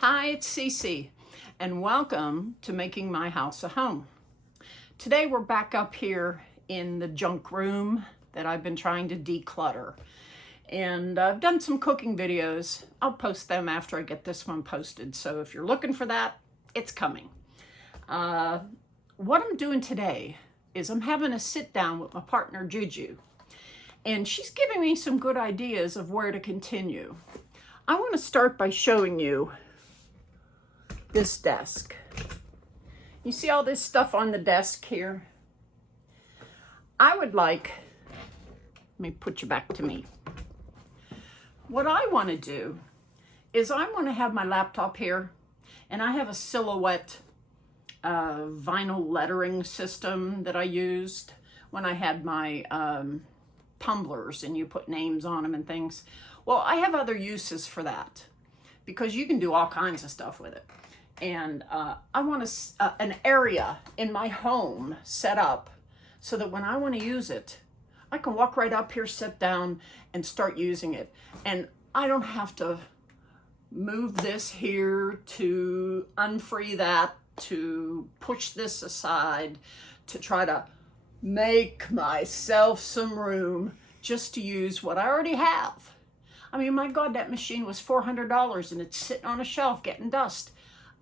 Hi, it's Cece, and welcome to Making My House a Home. Today we're back up here in the junk room that I've been trying to declutter. And I've done some cooking videos. I'll post them after I get this one posted. So if you're looking for that, it's coming. What I'm doing today is I'm having a sit down with my partner, Juju. And she's giving me some good ideas of where to continue. I want to start by showing you this desk. You see all this stuff on the desk here? I would like, let me put you back to me. What I want to do is I want to have my laptop here, and I have a silhouette vinyl lettering system that I used when I had my tumblers and you put names on them and things. Well, I have other uses for that because you can do all kinds of stuff with it. And I want an area in my home set up so that when I want to use it, I can walk right up here, sit down, and start using it. And I don't have to move this here to unfree that, to push this aside, to try to make myself some room just to use what I already have. I mean, my God, that machine was $400 and it's sitting on a shelf getting dust.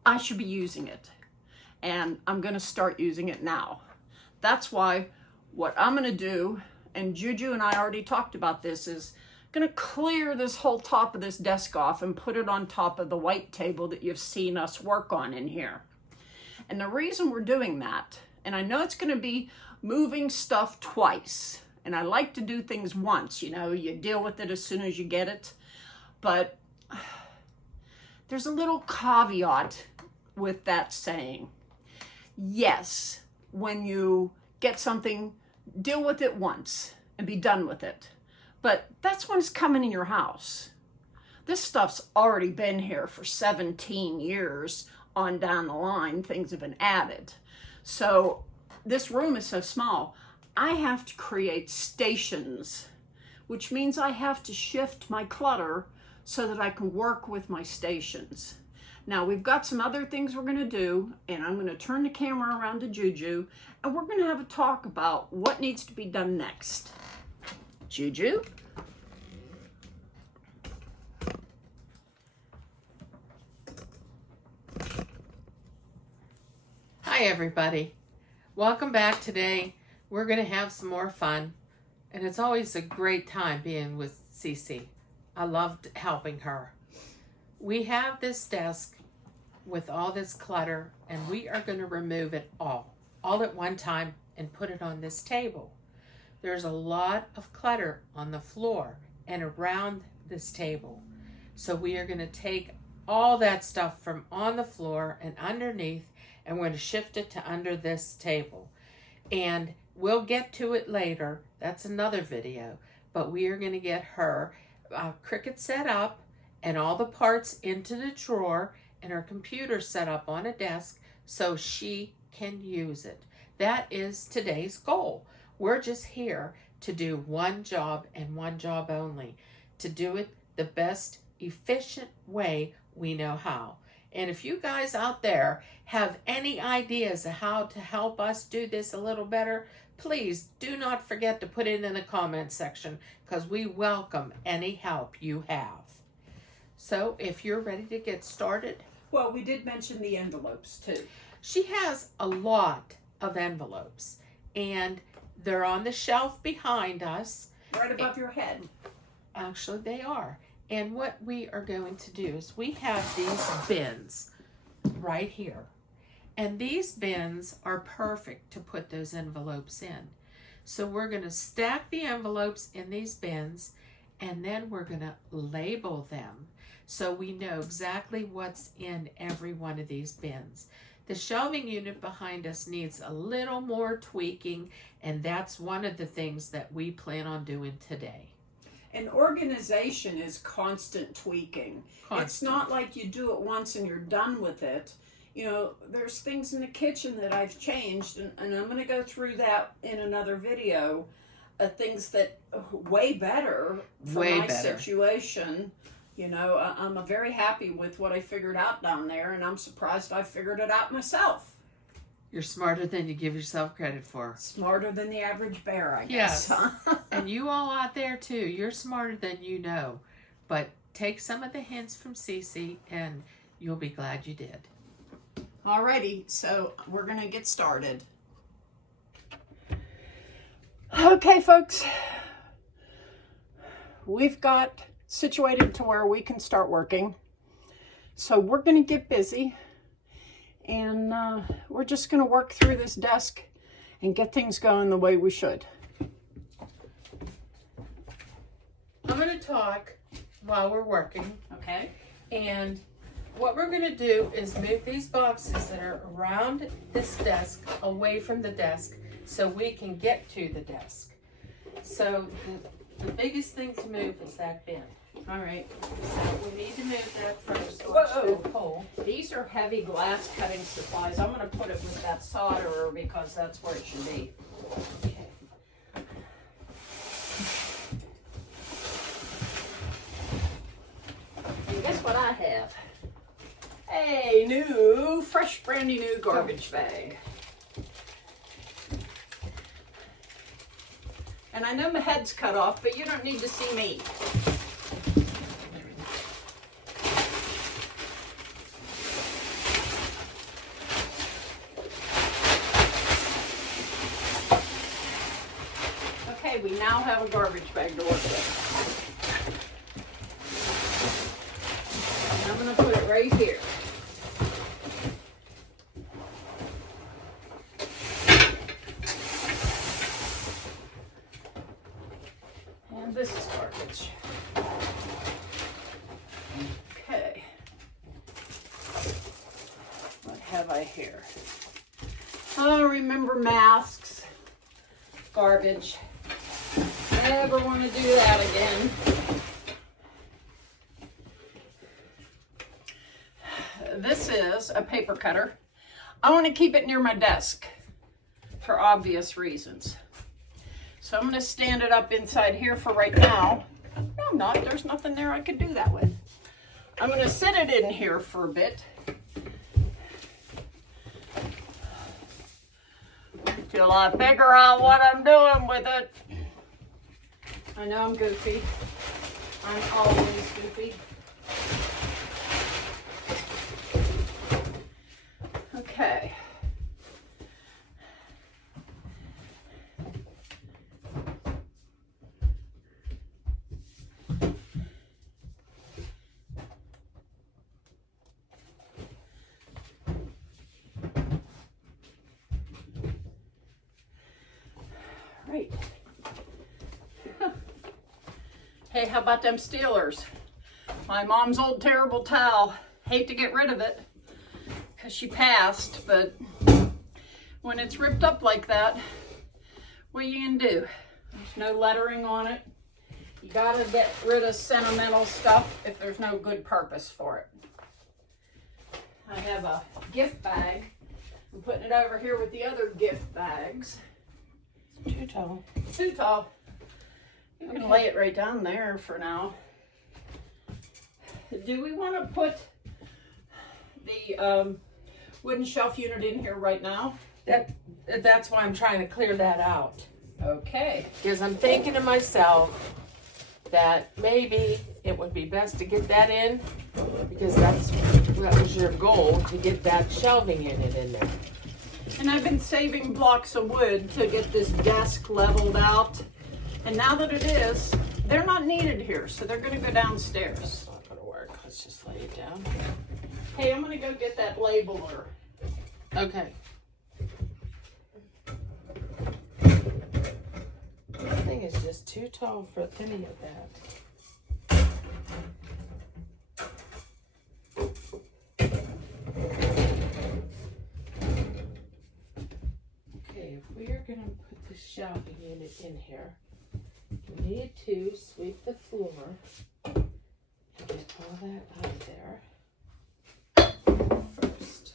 I should be using it, and I'm going to start using it now. That's why what I'm going to do, and Juju and I already talked about this, is going to clear this whole top of this desk off and put it on top of the white table that you've seen us work on in here. And the reason we're doing that, and I know it's going to be moving stuff twice, and I like to do things once, you know, you deal with it as soon as you get it, but there's a little caveat with that saying. Yes, when you get something, deal with it once and be done with it. But that's when it's coming in your house. This stuff's already been here for 17 years on down the line. Things have been added. So this room is so small, I have to create stations, which means I have to shift my clutter so that I can work with my stations. Now we've got some other things we're going to do, and I'm going to turn the camera around to Juju, and we're going to have a talk about what needs to be done next. Juju? Hi everybody. Welcome back. Today we're going to have some more fun, and it's always a great time being with Cece. I loved helping her. We have this desk with all this clutter, and we are going to remove it all at one time and put it on this table. There's a lot of clutter on the floor and around this table. So we are going to take all that stuff from on the floor and underneath, and we're going to shift it to under this table. And we'll get to it later. That's another video. But we are going to get her Cricut set up and all the parts into the drawer and her computer set up on a desk so she can use it. That is today's goal. We're just here to do one job and one job only, to do it the best efficient way we know how. And if you guys out there have any ideas of how to help us do this a little better, please do not forget to put it in the comment section, because we welcome any help you have. So if you're ready to get started. Well, we did mention the envelopes too. She has a lot of envelopes, and they're on the shelf behind us. Right above your head. Actually, they are. And what we are going to do is we have these bins right here. And these bins are perfect to put those envelopes in. So we're going to stack the envelopes in these bins, and then we're going to label them so we know exactly what's in every one of these bins. The shelving unit behind us needs a little more tweaking, and that's one of the things that we plan on doing today. And organization is constant tweaking. It's not like you do it once and you're done with it. You know, there's things in the kitchen that I've changed, and I'm going to go through that in another video, things that way better for my situation You know, I'm very happy with what I figured out down there, and I'm surprised I figured it out myself. You're smarter than you give yourself credit for. Smarter than the average bear, I guess. Yes. And you all out there too, you're smarter than you know. But take some of the hints from Cece and you'll be glad you did. Alrighty, so we're going to get started. Okay, folks. We've got situated to where we can start working. So we're going to get busy. And we're just going to work through this desk and get things going the way we should. I'm going to talk while we're working. Okay. And what we're going to do is move these boxes that are around this desk away from the desk so we can get to the desk. So the biggest thing to move is that bin. All right. So we need to move that first. Whoa. These are heavy glass cutting supplies. I'm going to put it with that solderer because that's where it should be. Okay. And guess what I have? A new, fresh, brandy new garbage bag. And I know my head's cut off, but you don't need to see me. Okay, we now have a garbage bag to work with. And I'm going to put it right here. And this is garbage. Okay. What have I here? Oh, remember masks. Garbage. Never want to do that again. This is a paper cutter. I want to keep it near my desk for obvious reasons. So I'm going to stand it up inside here for right now. No, I'm not. There's nothing there I could do that with. I'm going to sit it in here for a bit. Till I figure out what I'm doing with it. I know I'm goofy. I'm always goofy. Okay. Right. Hey, how about them Steelers? My mom's old terrible towel. Hate to get rid of it because she passed, but when it's ripped up like that, what are you gonna do? There's no lettering on it. You gotta get rid of sentimental stuff if there's no good purpose for it. I have a gift bag. I'm putting it over here with the other gift bags. Too tall. Too tall. You can lay it right down there for now. Do we want to put the wooden shelf unit in here right now? That's why I'm trying to clear that out. Okay. Because I'm thinking to myself that maybe it would be best to get that in because that was your goal, to get that shelving unit in there. And I've been saving blocks of wood to get this desk leveled out. And now that it is, they're not needed here, so they're going to go downstairs. It's not going to work. Let's just lay it down. Hey, I'm going to go get that labeler. Okay. This thing is just too tall for any of that. Okay, if we are going to put the shelving unit in here, we need to sweep the floor and get all that out of there first.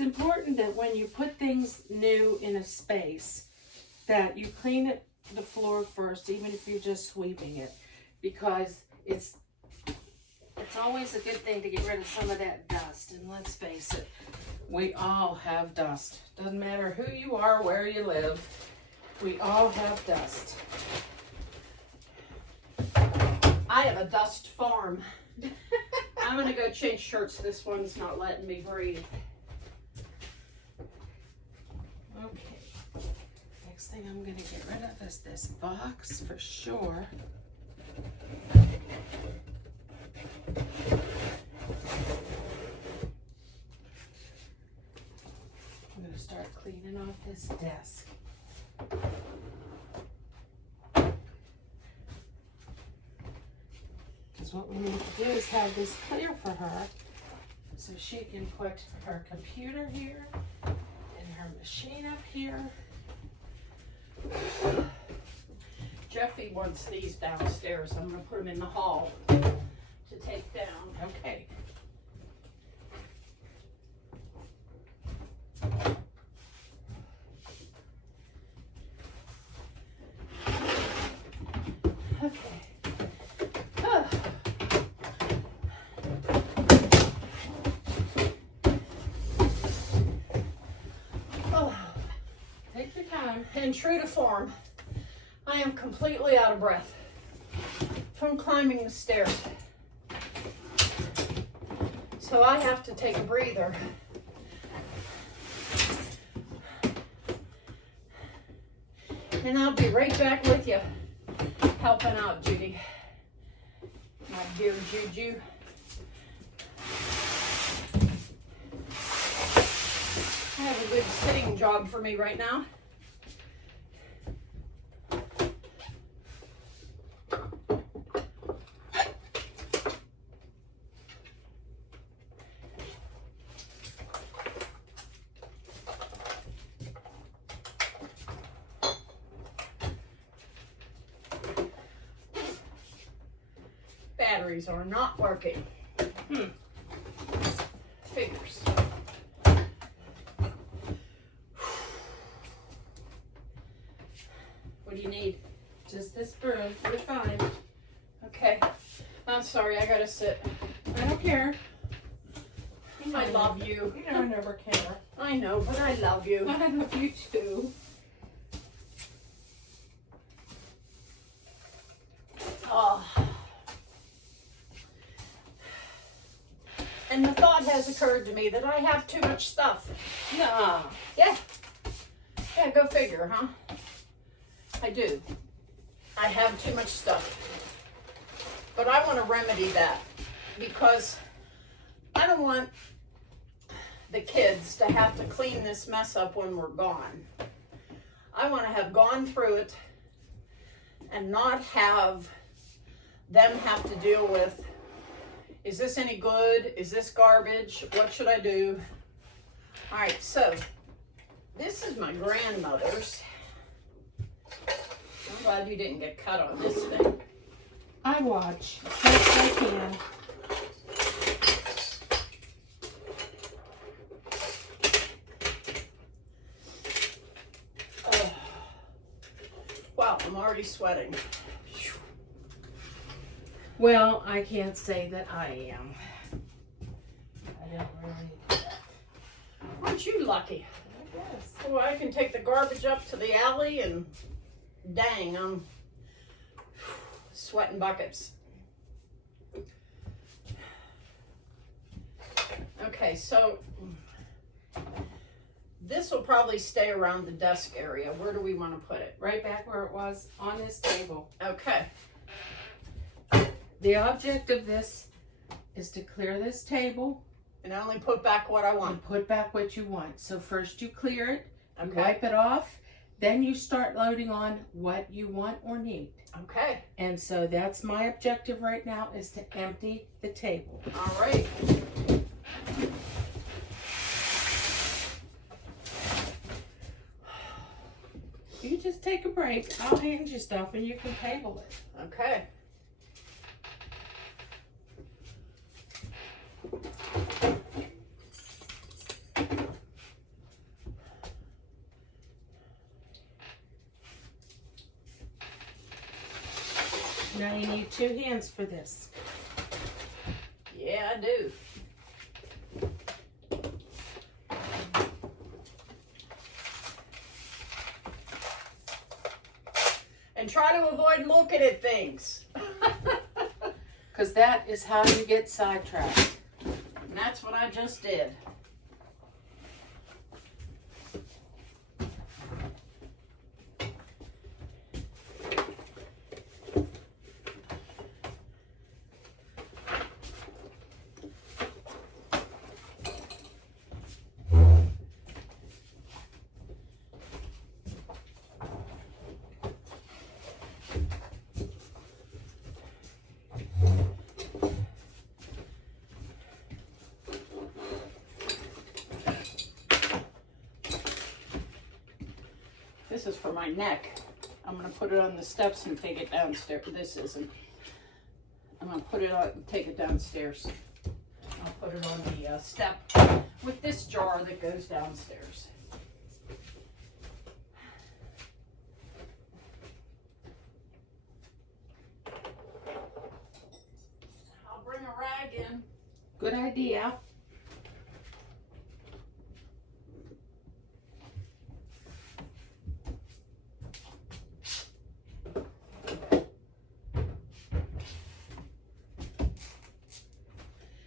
important that when you put things new in a space, that you clean the floor first, even if you're just sweeping it, because it's always a good thing to get rid of some of that dust. And let's face it, we all have dust. Doesn't matter who you are, where you live, we all have dust. I have a dust farm. I'm gonna go change shirts. This one's not letting me breathe. Okay. Next thing I'm gonna get rid of is this box for sure. I'm gonna start cleaning off this desk. Because what we need to do is have this clear for her so she can put her computer here and her machine up here. Jeffy wants these downstairs. I'm gonna put them in the hall to take down. Okay. Okay. Oh. Take your time. And true to form, I am completely out of breath from climbing the stairs. So I have to take a breather. And I'll be right back with you, helping out, Judy. My dear Juju. I have a good sitting job for me right now. Batteries are not working. Figures. What do you need? Just this broom. You're fine. Okay. I'm sorry, I gotta sit. I don't care. I love you. You know I never care. I know, but I love you. I love you too. Oh. And the thought has occurred to me that I have too much stuff. Nah. Yeah. Yeah, go figure, huh? I do. I have too much stuff. But I want to remedy that because I don't want the kids to have to clean this mess up when we're gone. I want to have gone through it and not have them have to deal with, is this any good? Is this garbage? What should I do? All right, so this is my grandmother's. I'm glad you didn't get cut on this thing. I watch. Best I can. Oh. Wow, I'm already sweating. Well, I can't say that I am. I don't really. Aren't you lucky? I guess. Well, I can take the garbage up to the alley and dang, I'm sweating buckets. Okay, so this will probably stay around the desk area. Where do we want to put it? Right back where it was on this table. Okay. The object of this is to clear this table And only put back what I want. and put back what you want. So first you clear it, you Okay. wipe it off, then you start loading on what you want or need. Okay. And so that's my objective right now, is to empty the table. All right. You just take a break. I'll hand you stuff and you can table it. Okay. Now you need 2 hands for this. Yeah, I do. And try to avoid looking at things. Because that is how you get sidetracked. And that's what I just did. This is for my neck. I'm going to put it on the steps and take it downstairs. This isn't. I'm going to put it on, take it downstairs. I'll put it on the step with this jar that goes downstairs. I'll bring a rag in. Good idea.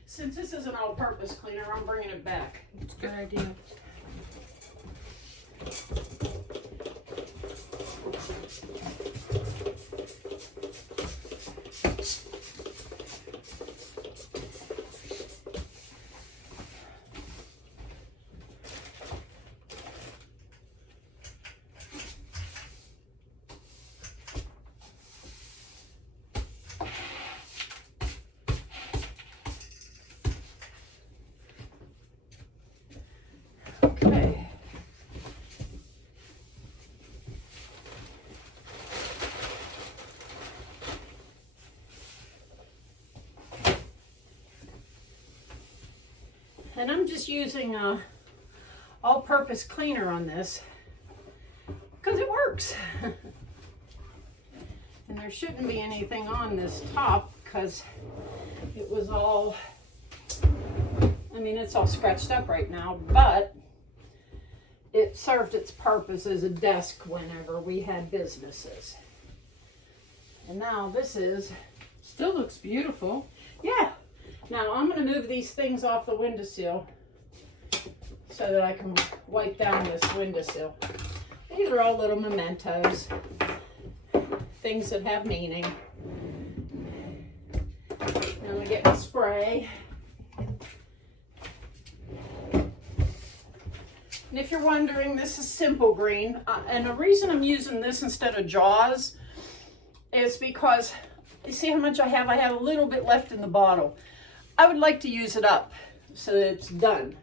Since this is an all-purpose cleaner, I'm bringing it back. It's a good idea. Okay. And I'm just using a all-purpose cleaner on this because it works. And there shouldn't be anything on this top because it was all, I mean, it's all scratched up right now, but it served its purpose as a desk whenever we had businesses. And now this is, Still looks beautiful. yeah. Now I'm going to move these things off the windowsill so that I can wipe down this windowsill. These are all little mementos, things that have meaning. I'm going to get my spray. And if you're wondering, this is Simple Green. And the reason I'm using this instead of Jaws is because, you see how much I have? I have a little bit left in the bottle. I would like to use it up so that it's done.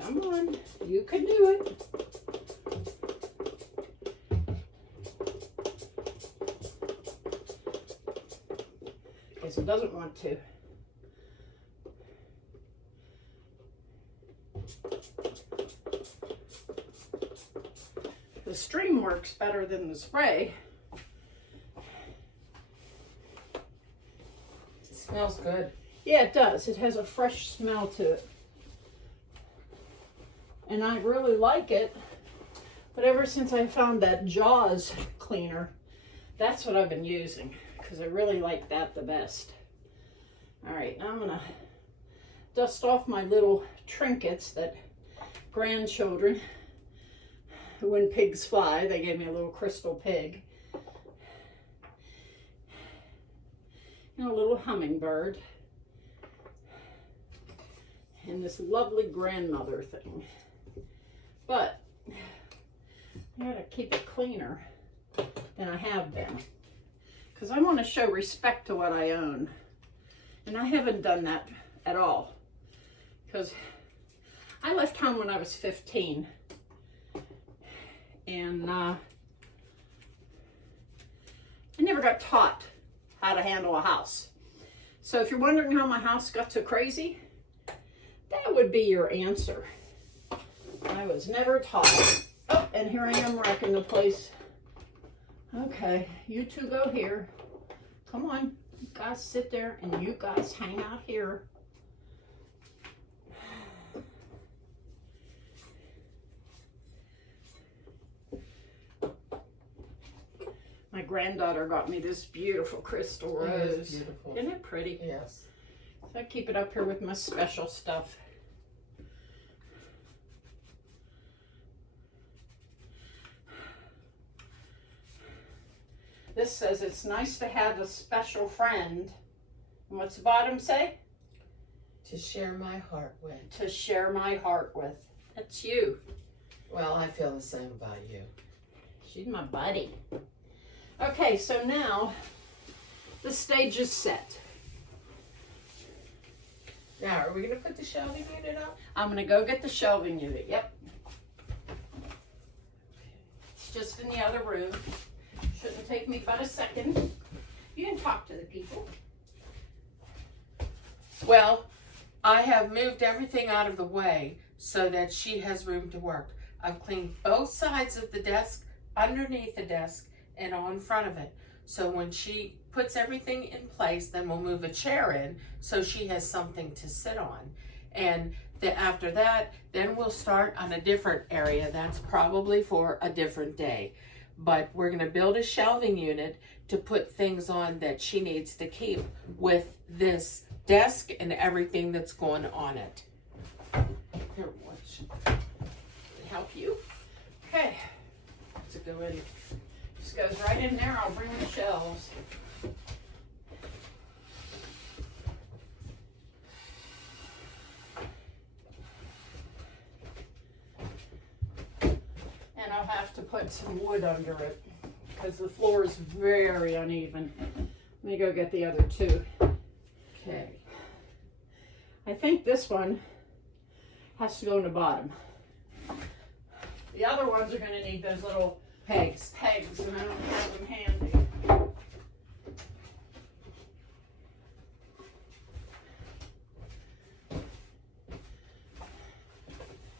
Come on, you can do it. Guess it doesn't want to. The stream works better than the spray. It smells good. Yeah, it does. It has a fresh smell to it. And I really like it. But ever since I found that Jaws cleaner, that's what I've been using because I really like that the best. All right, now I'm going to dust off my little trinkets that grandchildren, when pigs fly, they gave me a little crystal pig. And a little hummingbird. And this lovely grandmother thing. But I gotta keep it cleaner than I have been. Because I want to show respect to what I own. And I haven't done that at all. Because I left home when I was 15. And I never got taught how to handle a house. So if you're wondering how my house got so crazy, that would be your answer. I was never taught. Oh, and here I am wrecking the place Okay, you two go here. Come on, you guys sit there and you guys hang out here. My granddaughter got me this beautiful crystal rose. It is beautiful. Isn't it pretty? Yes. So I keep it up here with my special stuff. This says it's nice to have a special friend. And what's the bottom say? To share my heart with. To share my heart with. That's you. Well, I feel the same about you. She's my buddy. Okay, so now the stage is set. Now, are we going to put the shelving unit up? I'm going to go get the shelving unit. Yep. It's just in the other room. Shouldn't take me but a second. You can talk to the people. Well, I have moved everything out of the way so that she has room to work. I've cleaned both sides of the desk, underneath the desk, and on front of it. So when she puts everything in place, then we'll move a chair in so she has something to sit on. And after that, then we'll start on a different area. That's probably for a different day. But we're going to build a shelving unit to put things on that she needs to keep with this desk and everything that's going on it. Here, help you. Okay. Let's go in. Just goes right in there. I'll bring the shelves. And I'll have to put some wood under it because the floor is very uneven. Let me go get the other two. Okay. I think this one has to go in the bottom. The other ones are going to need those little Pegs. and I don't have them handy.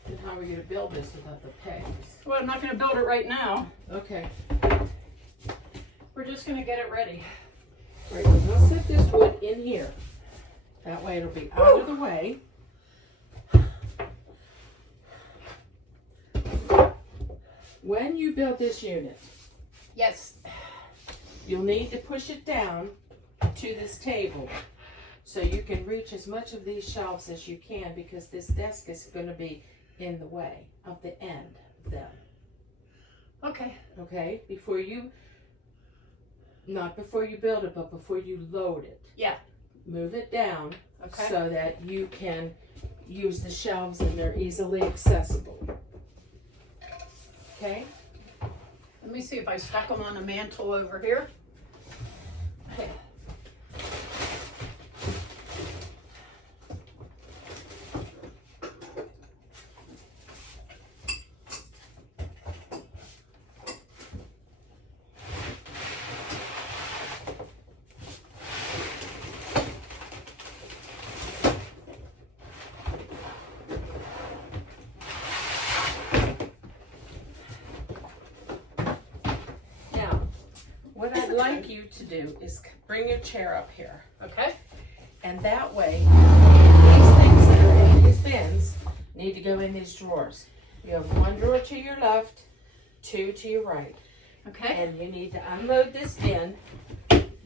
And how are we going to build this without the pegs? Well, I'm not going to build it right now. Okay. We're just going to get it ready. Right, we'll set this wood in here. That way it'll be out of the way. When you build this unit, Yes. you'll need to push it down to this table so you can reach as much of these shelves as you can, because this desk is going to be in the way of the end of them. Okay. Okay? Not before you build it, but before you load it. Yeah. Move it down Okay. so that you can use the shelves and they're easily accessible. Okay? Let me see if I stuck them on the mantle over here. Okay. What I'd like you to do is bring your chair up here. Okay. And that way, these things that are in these bins need to go in these drawers. You have one drawer to your left, two to your right. Okay. And you need to unload this bin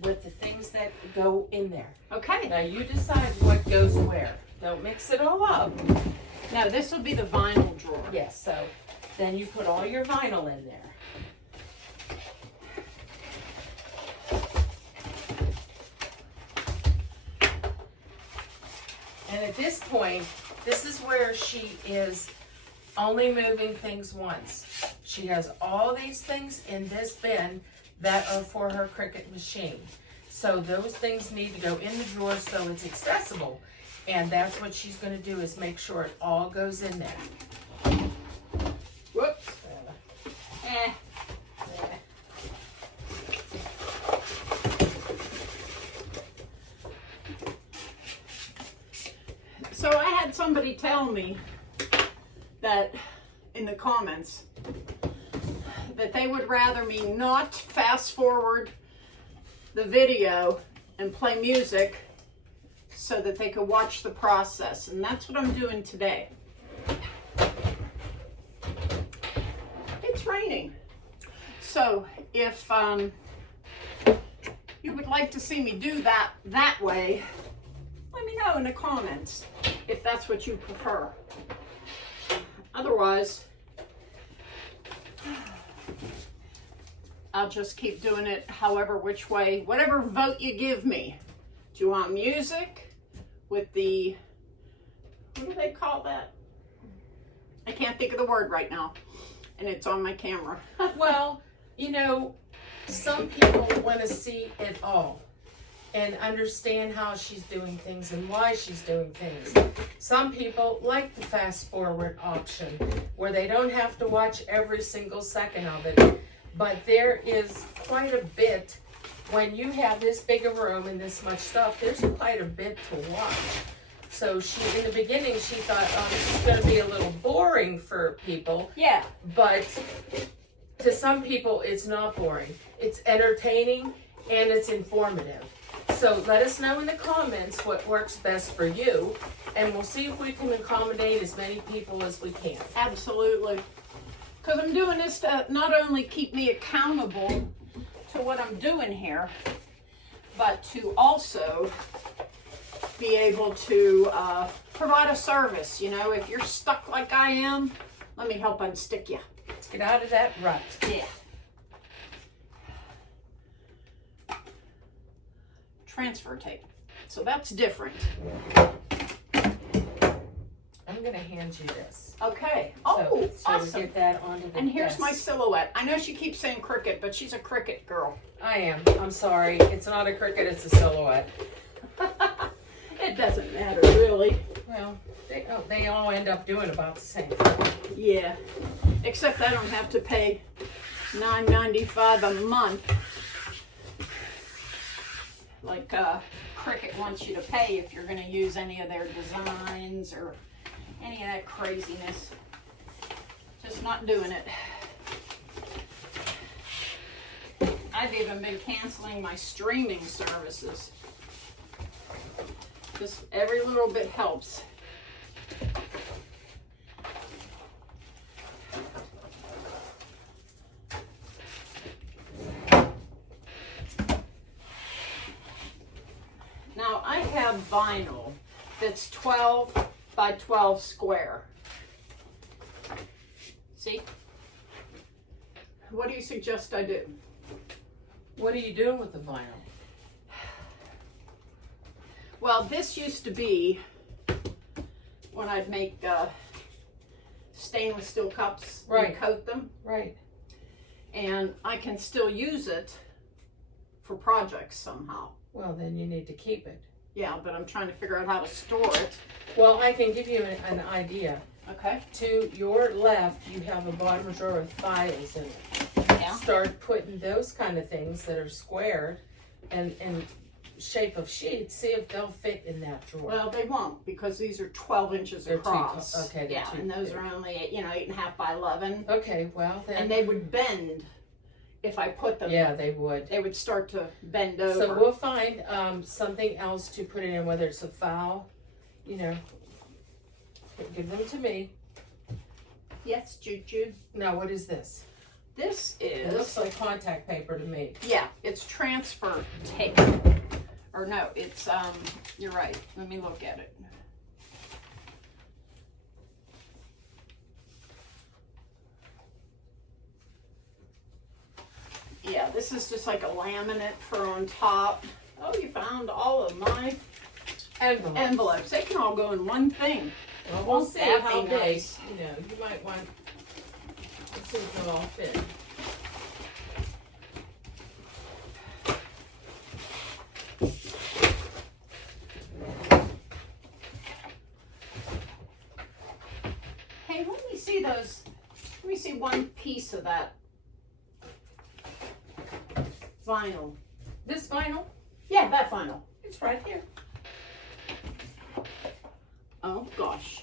with the things that go in there. Okay. Now you decide what goes where. Don't mix it all up. Now this will be the vinyl drawer. Yes, so then you put all your vinyl in there. And at this point, this is where she is only moving things once. She has all these things in this bin that are for her Cricut machine. So those things need to go in the drawer so it's accessible. And that's what she's going to do, is make sure it all goes in there. Whoops. So I had somebody tell me that in the comments that they would rather me not fast forward the video and play music so that they could watch the process. And that's what I'm doing today. It's raining. So if you would like to see me do that way, let me know in the comments if that's what you prefer. Otherwise, I'll just keep doing it however which way, whatever vote you give me. Do you want music with the, what do they call that? I can't think of the word right now, and it's on my camera. Well, you know, some people want to see it all and understand how she's doing things and why she's doing things. Some people like the fast forward option where they don't have to watch every single second of it. But there is quite a bit, when you have this big a room and this much stuff, there's quite a bit to watch. So in the beginning, she thought, oh, this is going to be a little boring for people. Yeah. But to some people, it's not boring. It's entertaining and it's informative. So let us know in the comments what works best for you, and we'll see if we can accommodate as many people as we can. Absolutely. Because I'm doing this to not only keep me accountable to what I'm doing here, but to also be able to provide a service. You know, if you're stuck like I am, let me help unstick you. Let's get out of that rut. Yeah. Transfer tape. So that's different. I'm going to hand you this. Okay. Oh, so awesome. we get that onto the And here's desk. my silhouette. I know she keeps saying cricket, but she's a cricket girl. I am. I'm sorry. It's not a cricket, it's a silhouette. It doesn't matter, really. Well, they all end up doing about the same thing. Yeah. Except I don't have to pay $9.95 a month like Cricut wants you to pay if you're going to use any of their designs or any of that craziness. Just not doing it. I've even been canceling my streaming services. Just every little bit helps. Now I have vinyl that's 12 by 12 square. See? What do you suggest I do? What are you doing with the vinyl? Well, this used to be when I'd make stainless steel cups and coat them. Right. And I can still use it for projects somehow. Well, then you need to keep it. Yeah, but I'm trying to figure out how to store it. Well, I can give you an idea. Okay. To your left, you have a bottom drawer with files in it. Yeah. Start putting those kind of things that are squared and shape of sheets. See if they'll fit in that drawer. Well, they won't because these are 12 inches They're across. okay. Yeah, and those are only 8.5 by 11. Okay, well then. And they would bend if I put them. Yeah, they would. They would start to bend over. So we'll find something else to put it in, whether it's a file, give them to me. Yes, Juju. Now, what is this? This It is. looks like contact paper to me. Yeah, it's transfer tape. Or no, it's you're right. Let me look at it. Yeah, this is just like a laminate for on top. Oh, you found all of my envelopes. They can all go in one thing. Well, we'll see how be big. nice? You might want. Let's see if they'll all fit. Hey, let me see those. Let me see one piece of that vinyl. This vinyl, Yeah, that vinyl. it's right here. Oh gosh.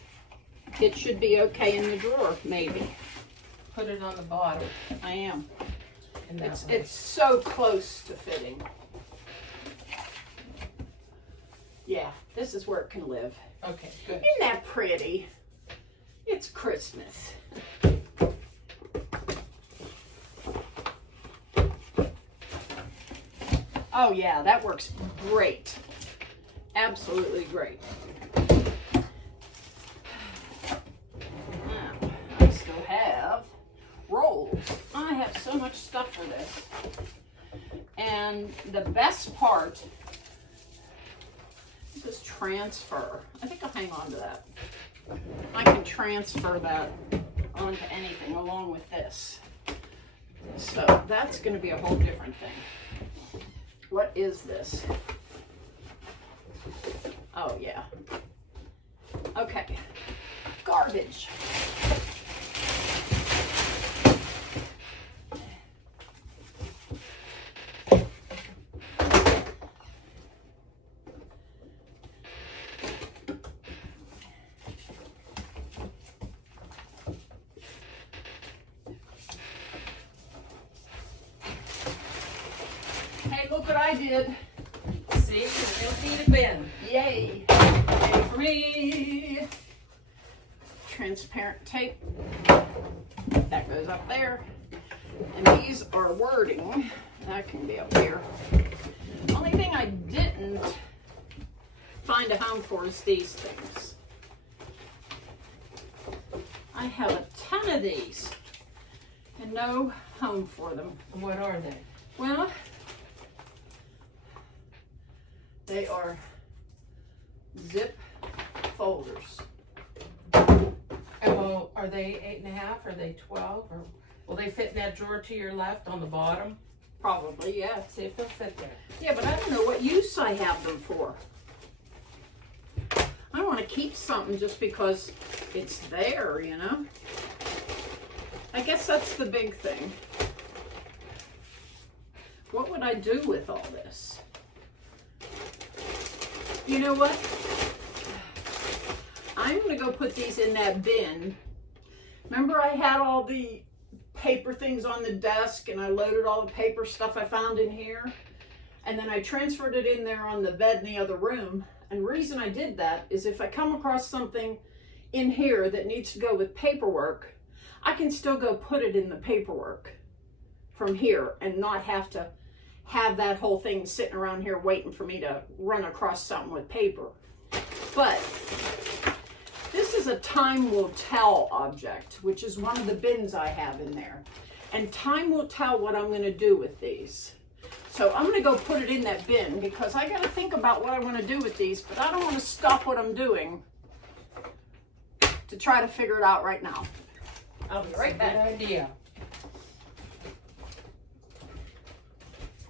It should be okay in the drawer, maybe. put it on the bottom. I am. And that way. It's so close to fitting. Yeah, this is where it can live. Okay, good. Isn't that pretty? It's Christmas. Oh yeah, that works great. Absolutely great. Now, I still have rolls. I have so much stuff for this. And the best part is transfer. I think I'll hang on to that. I can transfer that onto anything along with this. So that's going to be a whole different thing. What is this? Oh yeah. Okay. Garbage. Hey, look what I did. See, you don't need a bin. Yay. Yay for me. Transparent tape. That goes up there. And these are wording. That can be up here. Only thing I didn't find a home for is these things. I have a ton of these and no home for them. What are they? Well, they are zip folders. Oh, are they 8.5? Are they 12? Or will they fit in that drawer to your left on the bottom? Probably, yeah. See if they'll fit there. Yeah, but I don't know what use I have them for. I don't want to keep something just because it's there, you know? I guess that's the big thing. What would I do with all this? You know what? I'm going to go put these in that bin. Remember I had all the paper things on the desk and I loaded all the paper stuff I found in here? And then I transferred it in there on the bed in the other room. And the reason I did that is if I come across something in here that needs to go with paperwork, I can still go put it in the paperwork from here and not have to have that whole thing sitting around here waiting for me to run across something with paper. But this is a time will tell object, which is one of the bins I have in there. And time will tell what I'm going to do with these. So I'm going to go put it in that bin because I got to think about what I want to do with these, but I don't want to stop what I'm doing to try to figure it out right now. I'll be right back. Good idea.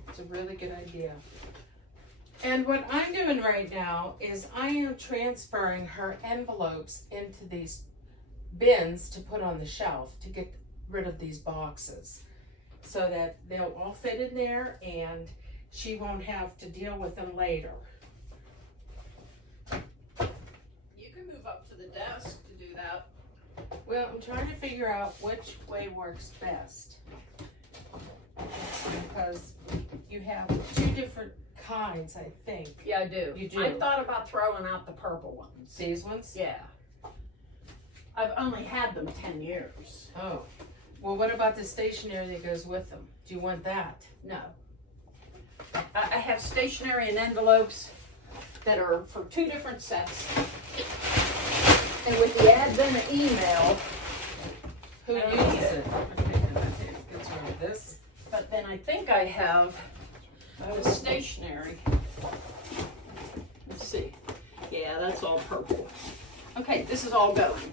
It's a really good idea. And what I'm doing right now is I am transferring her envelopes into these bins to put on the shelf to get rid of these boxes so that they'll all fit in there and she won't have to deal with them later. You can move up to the desk to do that. Well, I'm trying to figure out which way works best because you have two different kinds, I think. Yeah, I do. You do? I thought about throwing out the purple ones. These ones? Yeah. I've only had them 10 years. Oh. Well, what about the stationery that goes with them? Do you want that? No. I have stationery and envelopes that are for two different sets. And with the advent of email, Who I don't uses need it? Okay, gets rid of this. but then I think I have the stationery. Let's see. Yeah, that's all purple. Okay, this is all going.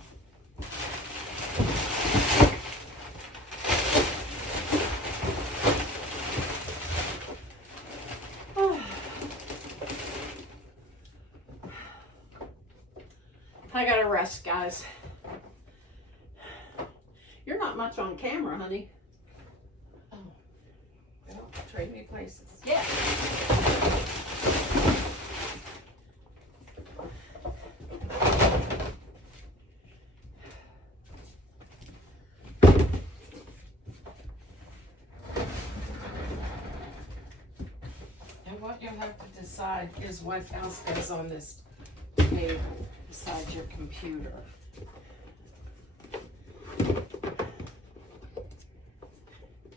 I gotta rest, guys. You're not much on camera, honey. Oh. Well, trade me places. Yeah. what you'll have to decide is what else goes on this table besides your computer.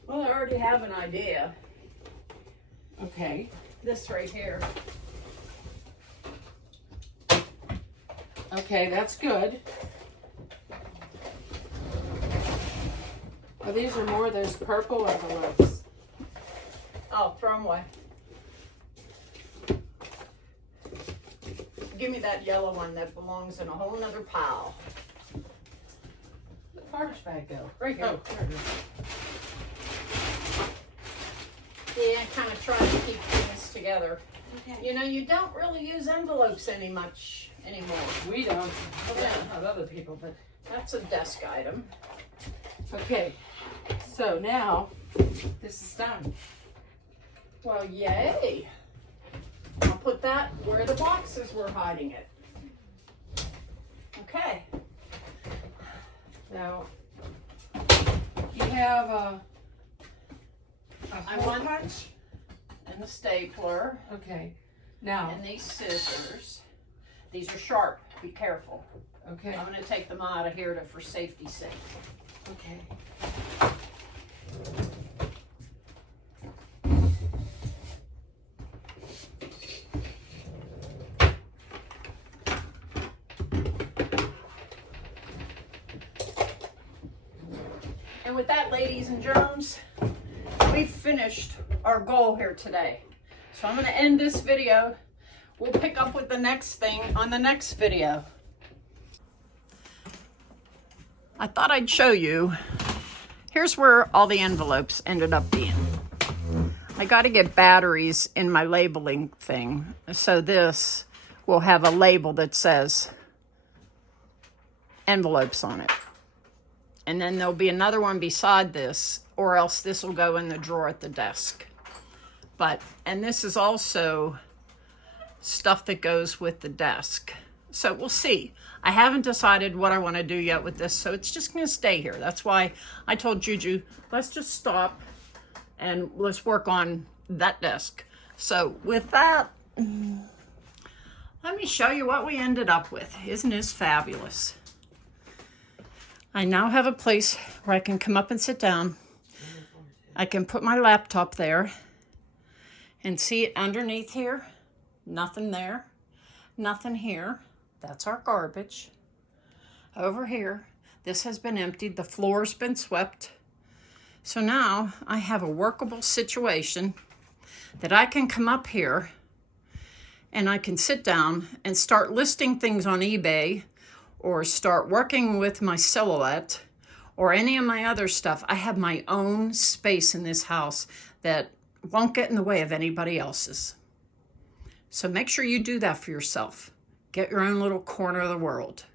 Well, I already have an idea. Okay. This right here. Okay, that's good. Oh, these are more of those purple envelopes. Oh, throw them away. Give me that yellow one that belongs in a whole nother pile. Where'd the garbage bag go? Right here. Oh, there it is. Yeah, kind of trying to keep things together. Okay. You know, you don't really use envelopes much anymore. We don't. Yeah. Not other people, but That's a desk item. okay. So now this is done. Well, yay. I'll put that where the boxes were hiding it. Okay. Now you have a I hole want- punch. And the stapler. Okay. Now, And these scissors. These are sharp. Be careful. okay. I'm going to take them out of here for safety's sake. Okay. And with that, ladies and germs, we've finished our goal here today. So I'm going to end this video. We'll pick up with the next thing on the next video. I thought I'd show you. Here's where all the envelopes ended up being. I got to get batteries in my labeling thing. So this will have a label that says envelopes on it. And then there'll be another one beside this, or else this will go in the drawer at the desk. And this is also stuff that goes with the desk. So we'll see. I haven't decided what I want to do yet with this, so it's just going to stay here. That's why I told Juju, let's just stop and let's work on that desk. So with that, let me show you what we ended up with. Isn't this fabulous? I now have a place where I can come up and sit down. I can put my laptop there and see it underneath here. Nothing there, nothing here. That's our garbage. Over here, this has been emptied. The floor's been swept. So now I have a workable situation that I can come up here and I can sit down and start listing things on eBay or start working with my silhouette or any of my other stuff. I have my own space in this house that won't get in the way of anybody else's. So make sure you do that for yourself. Get your own little corner of the world.